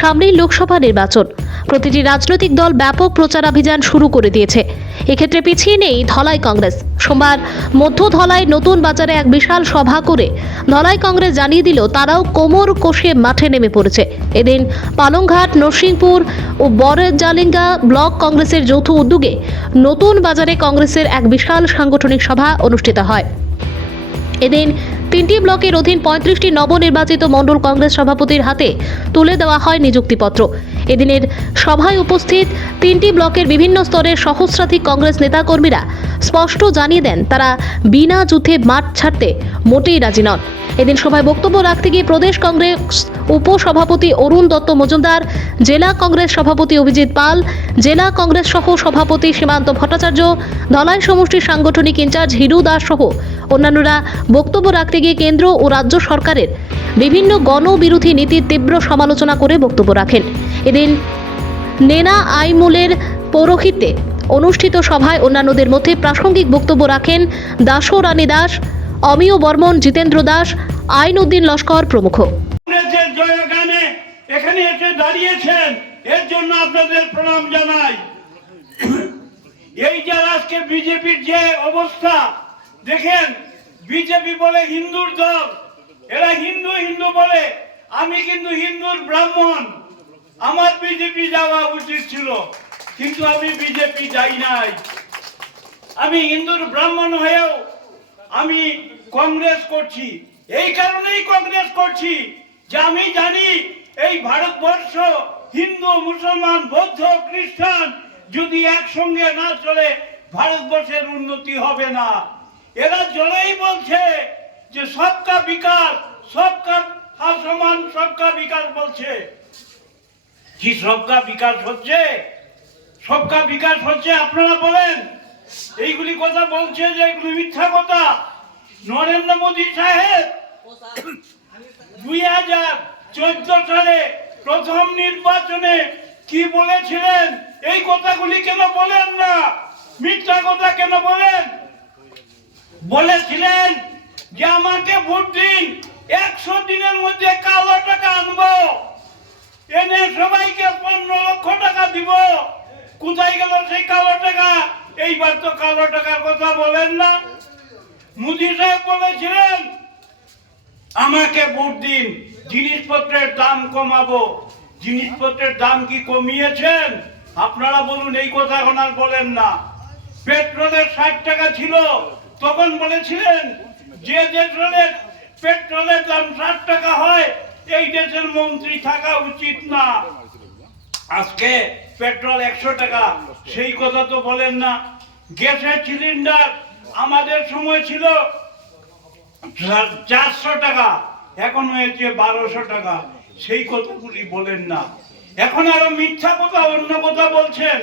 সামনেই লোকসভা নির্বাচন। প্রতিটি রাজনৈতিক দল ব্যাপক প্রচারাভিযান শুরু করে দিয়েছে। এক্ষেত্রে পিছিয়ে নেই ধলাই কংগ্রেস। সোমবার মধ্য ধলাই নতুন বাজারে এক বিশাল সভা করে ধলাই কংগ্রেস জানিয়ে দিল তারাও কোমর কষে মাঠে নেমে পড়েছে। এদিন পালংঘাট, নরসিংপুর ও বড়জালিঙ্গা ব্লক কংগ্রেসের যৌথ উদ্যোগে নতুন বাজারে কংগ্রেসের এক বিশাল সাংগঠনিক সভা অনুষ্ঠিত হয়। এদিন 3টি ব্লকের অধীন 35টি নবনির্বাচিত মণ্ডল কংগ্রেস সভাপতির হাতে তুলে দেওয়া হয় নিযুক্তিপত্র। এদিনের সভায় উপস্থিত 3টি ব্লকের বিভিন্ন স্তরের সহস্রাধিক কংগ্রেস নেতাকর্মীরা স্পষ্ট জানিয়ে দেন তারা বিনা যুদ্ধে মাঠ ছাড়তে মোটেই রাজি নন। এদিন সভায় বক্তব্য রাখতে গিয়ে প্রদেশ কংগ্রেস উপসভাপতি অরুণ দত্ত মজুমদার, জেলা কংগ্রেস সভাপতি অভিজিৎ পাল, জেলা কংগ্রেস সহ সভাপতি সীমান্ত ভট্টাচার্য, ধলাই সমষ্টির সাংগঠনিক ইনচার্জ হিরু দাস সহ অন্যান্যরা বক্তব্য রাখতে গিয়ে কেন্দ্র ও রাজ্য সরকারের বিভিন্ন গণবিরোধী নীতির তীব্র সমালোচনা করে বক্তব্য রাখেন। এদিন নেনা আইমুলের পৌরোহিত্যে অনুষ্ঠিত সভায় অন্যান্যদের মধ্যে প্রাসঙ্গিক বক্তব্য রাখেন দাসো রানী দাস, অমিয় বর্মন, জিতেন্দ্র দাস, আইন উদ্দিন লস্কর প্রমুখ। এখানে এসে দাঁড়িয়েছেন, এর জন্য আপনাদের প্রণাম জানাই। এই যে আজকে বিজেপির যে অবস্থা দেখেন, বিজেপি বলে হিন্দুর দল, এরা হিন্দু হিন্দু বলে। আমি কিন্তু হিন্দুর ব্রাহ্মণ, আমার বিজেপি যাওয়া উচিত ছিল, কিন্তু আমি বিজেপি যাই নাই। আমি হিন্দুর ব্রাহ্মণ হয়েও আমি কংগ্রেস করছি। এই কারণেই কংগ্রেস করছি যে আমি জানি এই ভারতবর্ষ হিন্দু, মুসলমান, বৌদ্ধ, খ্রিস্টান যদি একসঙ্গে না চলে ভারতবর্ষের উন্নতি হবে না। এরা জলেই বলছে যে সবকা বিকাশ, সবকা সমান, সবকা বিকাশ বলছে। কি সবকা বিকাশ হচ্ছে? সবকা বিকাশ হচ্ছে আপনারা বলেন? এইগুলি কথা বলছে যে এগুলি মিথ্যা কথা। নরেন্দ্র মোদী সাহেব 2014 সালে প্রথম নির্বাচনে কি বলেছিলেন? এই কথাগুলি কেন বলেন না? মিথ্যা কথা কেন বলেন? বলেছিলেন যে আমাকে ভোট দিন, 100 দিনের মধ্যে কালো টাকা আনবো, এনে সবাইকে 15 লক্ষ টাকা দিব। কোথায় গেল সেই কালো টাকা? এইবার তো কালো টাকার কথা বলেন না। মোদী সাহেব বলেছিলেন আমাকে ভোট দিন, জিনিসপত্রের দাম কমাবো। জিনিসপত্রের দাম কি কমিয়েছেন? আপনারা বলুন, এই কথা এখন আর বলেন না। পেট্রোলের 60 টাকা ছিল, তখন বলেছিলেন যে দেশের পেট্রোলের দাম 60 টাকা হয় এই দেশের মন্ত্রী থাকা উচিত না। আজকে পেট্রোল 100 টাকা, সেই কথা তো বলেন না। গ্যাসের সিলিন্ডার আমাদের সময় ছিল 400 টাকা, এখন হয়েছে 1200 টাকা, সেই কথাগুলি বলেন না। এখন আরো মিথ্যা কথা, অন্য কথা বলছেন।